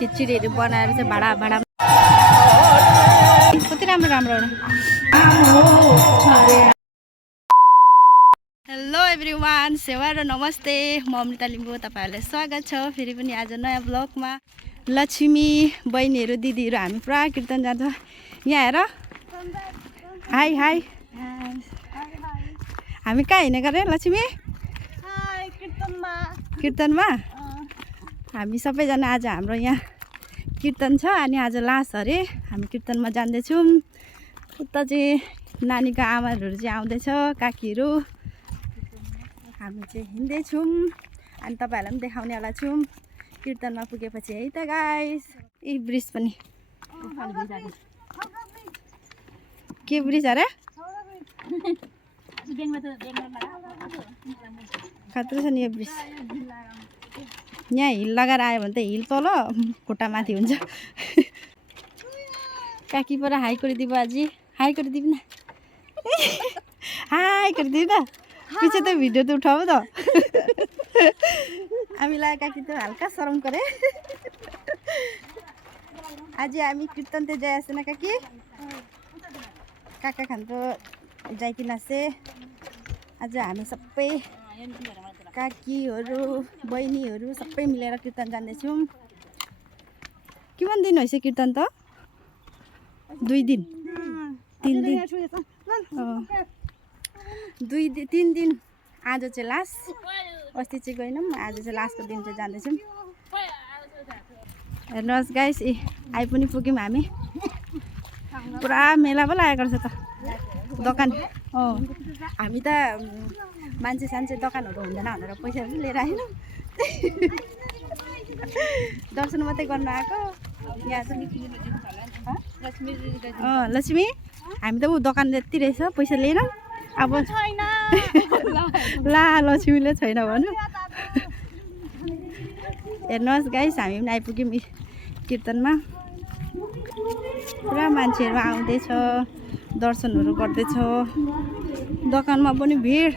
खिचडीहरू बनाएर चाहिँ भाडा कति राम्रो हेलो एभ्रिवान, सेवा र नमस्ते। म अमृता लिम्बू, तपाईहरुलाई स्वागत छ फेरि पनि आज नयाँ ब्लगमा। लक्ष्मी बहिनीहरू दिदीहरू हामी पुरा कीर्तन जान्छ। यहाँ हेर, हाई हाई। हामी कहाँ हिँडेको रे लक्ष्मी? कीर्तनमा हामी सबैजना आज हाम्रो यहाँ कीर्तन छ अनि आज लास अरे हामी कीर्तनमा जाँदैछौँ। उता चाहिँ नानीको आमाहरू चाहिँ आउँदैछ, काकीहरू। हामी चाहिँ हिँड्दैछौँ अनि तपाईँहरूलाई पनि देखाउनेवाला छौँ कीर्तनमा पुगेपछि है त गाइस। यी ब्रिज पनि के ब्रिज अरे? खतरा छ नि यो ब्रिज। यहाँ हिल लगाएर आयो भने त हिल तल खुट्टा माथि हुन्छ। काकी पर हाई गरिदिनु अझै, हाई गरिदिनु न, हाई गरिदिनु न। पछि त भिडियो त उठाऊ त। हामीलाई काकी त हल्का शरम करे। आज हामी कीर्तन त जाएछ ना काकी? काका खानको जाइकिन से आज हामी सबै काकीहरू बहिनीहरू सबै मिलेर कीर्तन जाँदैछौँ। किमान दिन होइछ कीर्तन त? 2 दिन 3 दिन 3 दिन। आज चाहिँ लास, अस्ति चाहिँ गएनौँ, आज चाहिँ लासको दिन चाहिँ जाँदैछौँ। हेर्नुहोस् गाइस, आइ पनि पुग्यौँ हामी। पुरा मेला पो लागेको रहेछ त दोकान। हामी त मान्छे सान्छे दोकानहरू हुँदैन भनेर पैसा पनि लिएर आएन, दर्शन मात्रै गर्न आएको। यहाँ चाहिँ लक्ष्मी, हामी त ऊ दोकान जति रहेछ पैसा लिएर अब ला लक्ष्मीले छैन भन्नु। हेर्नुहोस् गाइस, हामी पनि आइपुग्यौँ कीर्तनमा। पुरा मान्छेहरू आउँदैछ, दर्शनहरू गर्दैछ। दोकानमा पनि भिड।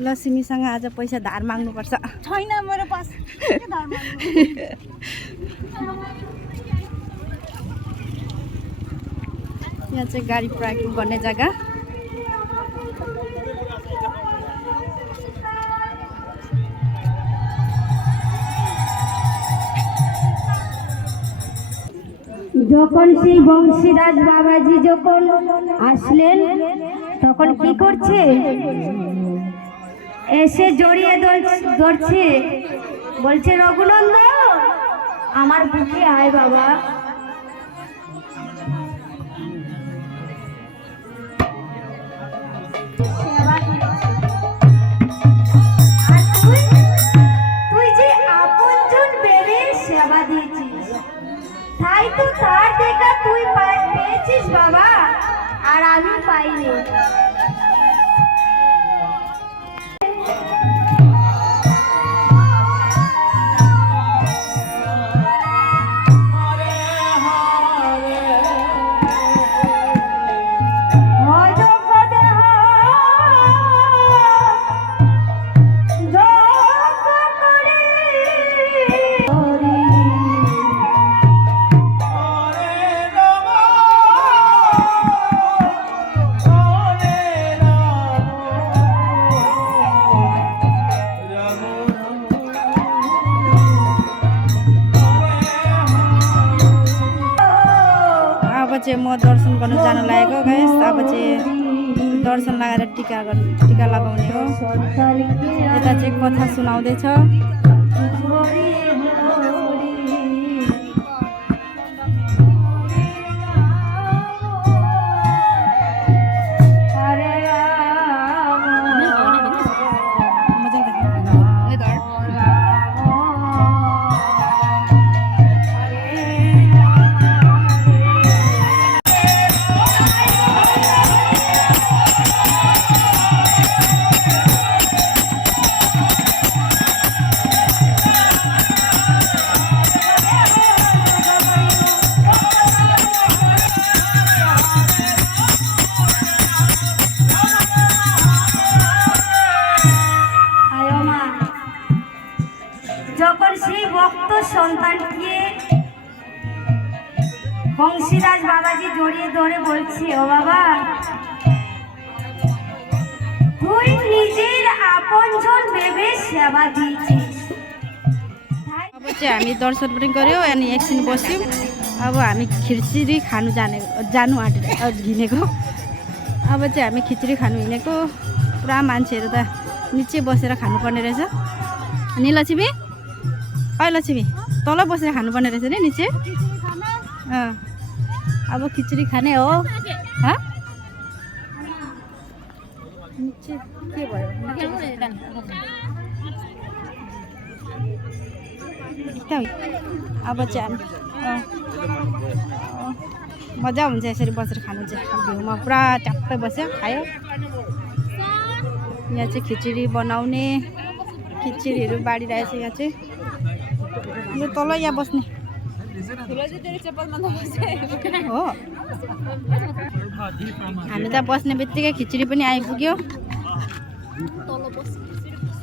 लक्ष्मीसँग आज पैसा धार माग्नुपर्छ। छैन मेरो पास। यहाँ चाहिँ गाडी पार्किङ गर्ने जग्गा। যখন সেই বংশীরাজ বাবাজি যখন আসলেন তখন কি করছে, এসে জড়িয়ে ধরছে, বলছে রঘুনন্দন আমার বুকে আয় বাবা। তুই যে আপনজন বেড়ে সেবা দিয়েছিস, তাই তো তার দেখা তুই পেয়েছিস বাবা, আর আমি পাইনি। अब चाहिँ म दर्शन गर्न जानु लागेको गाइस। अब चाहिँ दर्शन लगाएर टिका लगाउने हो। यता चाहिँ कथा सुनाउँदैछ। মতো সন্তানকে বংশীদাস বাবাজি জড়িয়ে ধরে বলছে, ও বাবা, তুই নিজের আপনজন ভেবে सेवा दिएछिस। अब चाहिँ हामी दर्शन पनि गऱ्यौँ अनि एकछिन बस्यौँ। अब हामी खिचडी खानु जानु हिँडेको। अब चाहिँ हामी खिचडी खानु हिँडेको। पुरा मान्छेहरू त निचे बसेर खानुपर्ने रहेछ नि लक्ष्मी। लक्ष्मी तल बसेर खानुपर्ने रहेछ नि निचे। अब खिचडी खाने हो। निचे के भयो? अब चाहिँ मजा हुन्छ यसरी बसेर खानु चाहिँ। भ्यूमा पुरा ट्याप्पै बस्यो खायो। यहाँ चाहिँ खिचडी बनाउने खिचडीहरू बाँडिरहेछ। यहाँ चाहिँ यो तल यहाँ बस्ने हो। हामी त बस्ने बित्तिकै खिचडी पनि आइपुग्यो।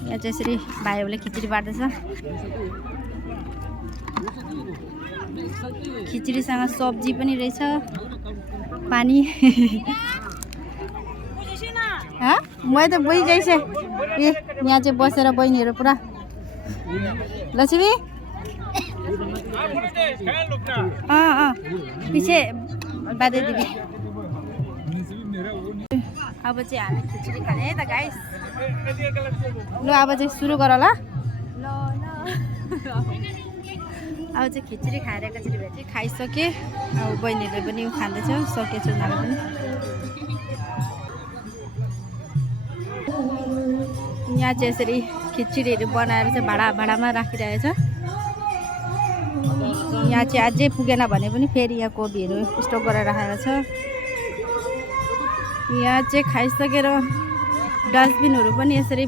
यहाँ चाहिँ यसरी भाइहरूले खिचडी बाँड्दैछ। खिचडीसँग सब्जी पनि रहेछ, पानी। मैं त बहिजाइसे ए यहाँ चाहिँ बसेर बहिनीहरू पुरा। लक्ष्मी पछि बाधे दिदी। अब चाहिँ हामी खिचडी खाने है त गाइस। ल अब चाहिँ सुरु गर ल। अब चाहिँ खिचडी खाएर एकचोटि भेटेँ। खाइसकेँ। अब बहिनीहरूले पनि खाँदैछ, सकेछ उनीहरू पनि। यहाँ चाहिँ यसरी खिचडीहरू बनाएर चाहिँ भाडामा राखिरहेछ। यहाँ चाहिँ अझै पुगेन भने पनि फेरि यहाँ कोपीहरू स्टक गरेर राखेको छ। यहाँ चाहिँ खाइसकेर डस्टबिनहरू पनि यसरी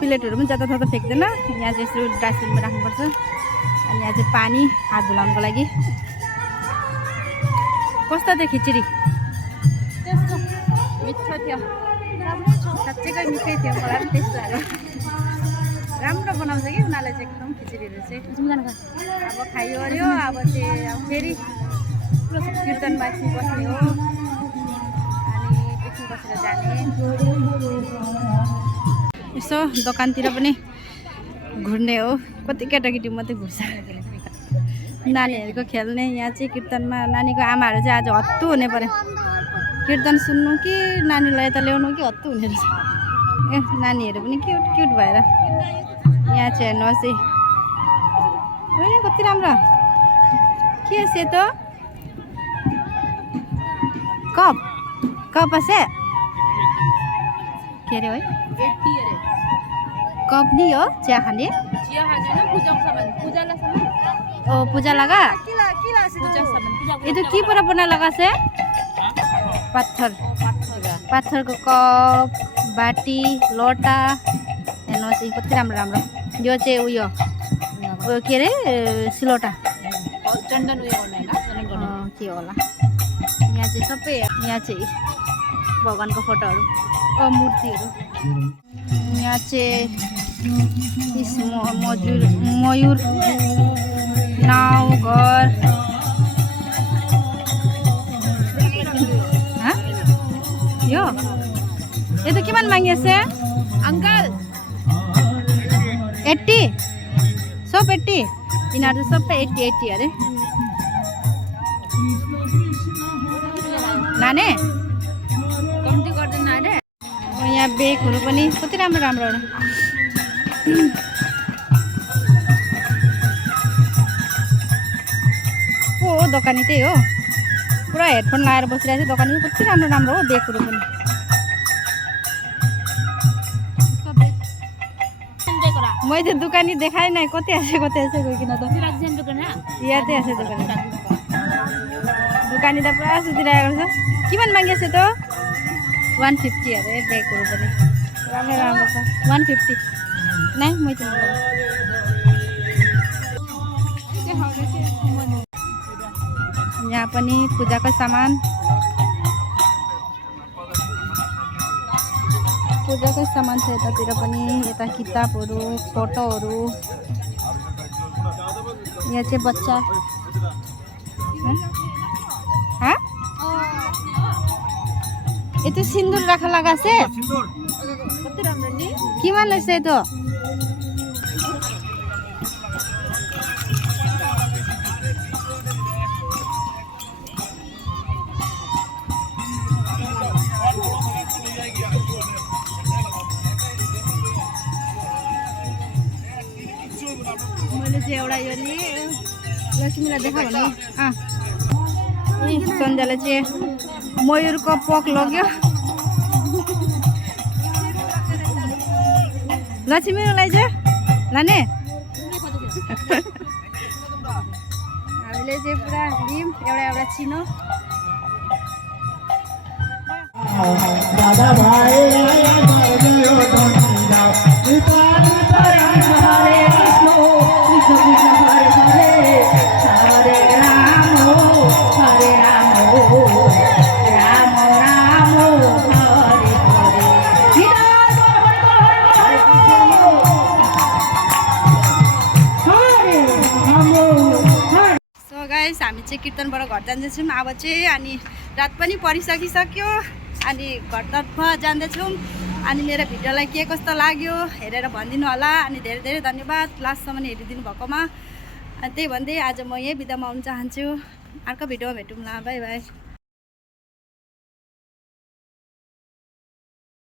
प्लेटहरू पनि जताततै फ्याँक्दैन। यहाँ चाहिँ यसरी डस्टबिनमा राख्नुपर्छ। अनि यहाँ चाहिँ पानी हात धुलाउनुको लागि। कस्तो थियो खिचडी? मिठो थियो, साँच्चैकै मिठै थियो। मलाई पनि टेस्ट लाग्यो। राम्रो बनाउँछ कि उनीहरूले चाहिँ एकदम खिचडीहरू चाहिँ। अब खायो अऱ्यो। अब चाहिँ फेरि कीर्तनमा एकछिन बस्ने हो अनि एकछिन बसेर जाने। यसो दोकानतिर पनि घुर्ने हो। कति केटाकेटी मात्रै घुर्छ, नानीहरूको खेल्ने। यहाँ चाहिँ कीर्तनमा नानीको आमाहरू चाहिँ आज हत्तु हुने पर्यो। कीर्तन सुन्नु कि नानीलाई यता ल्याउनु कि हत्तु हुने रहेछ। ए नानीहरू पनि क्युट क्युट भएर। यहाँ चाहिँ हेर्नुहोस् है, कति राम्रो। के सेतो कप कप से के अरे है कप नि हो चिया खाने। ओ पूजा लगा ये तो की पूरा बना लगा से पत्थर को कप बाटी लोटा हेर्नुहोस् कति राम्रो राम्रो। यो चाहिँ उयो के अरे सिलोटा चन्दन उयो गर्ने के होला। यहाँ चाहिँ सबै यहाँ चाहिँ भगवानको फोटोहरू मूर्तिहरू। यहाँ चाहिँ मयूर नाउ घर। यो ये तो किमान मांगिएছে अंकल? 80 सब 80 यिनीहरू सबै 80 अरे। लाने कम्ती गर्दैन अरे। यहाँ बेगहरू पनि कति राम्रो राम्रो। हो दोकानी त्यही हो। पुरा हेडफोन लगाएर बसिरहेको छ दोकानी। कति राम्रो राम्रो हो बेगहरू पनि। मैले दुकानी देखाएँ नहीं कति आसे गइकिन त यादै आसे दुकानी। दुकानी त पुरा सुतिरहेको छ। किमान मागिएछ त? 150 अरे बेगहरू पनि राम्रो राम्रो छ। 150 नै मै त यहाँ पनि पूजाको सामान छ यतातिर पनि। यता किताबहरू फोटोहरू यहाँ चाहिँ बच्चा हाँ itu sindur राखा लगाছে কিমান লৈছে এইটো मैले चाहिँ एउटा यो नि लक्ष्मीलाई देखा भने सन्ध्याले चाहिँ मयूरको पक लग्यो लक्ष्मीलाई चाहिँ लाने हामीले चाहिँ पुरा लियौँ एउटा एउटा चिनो हामी चाहिँ कीर्तनबाट घर जाँदैछौँ अब चाहिँ अनि रात पनि परिसकिसक्यो अनि घरतर्फ जाँदैछौँ अनि मेरो भिडियोलाई के कस्तो लाग्यो हेरेर भनिदिनु होला अनि धेरै धेरै धन्यवाद लास्टसम्म हेरिदिनु भएकोमा अनि त्यही भन्दै आज म यही बिदामा आउन चाहन्छु अर्को भिडियोमा भेटौँला बाई बाई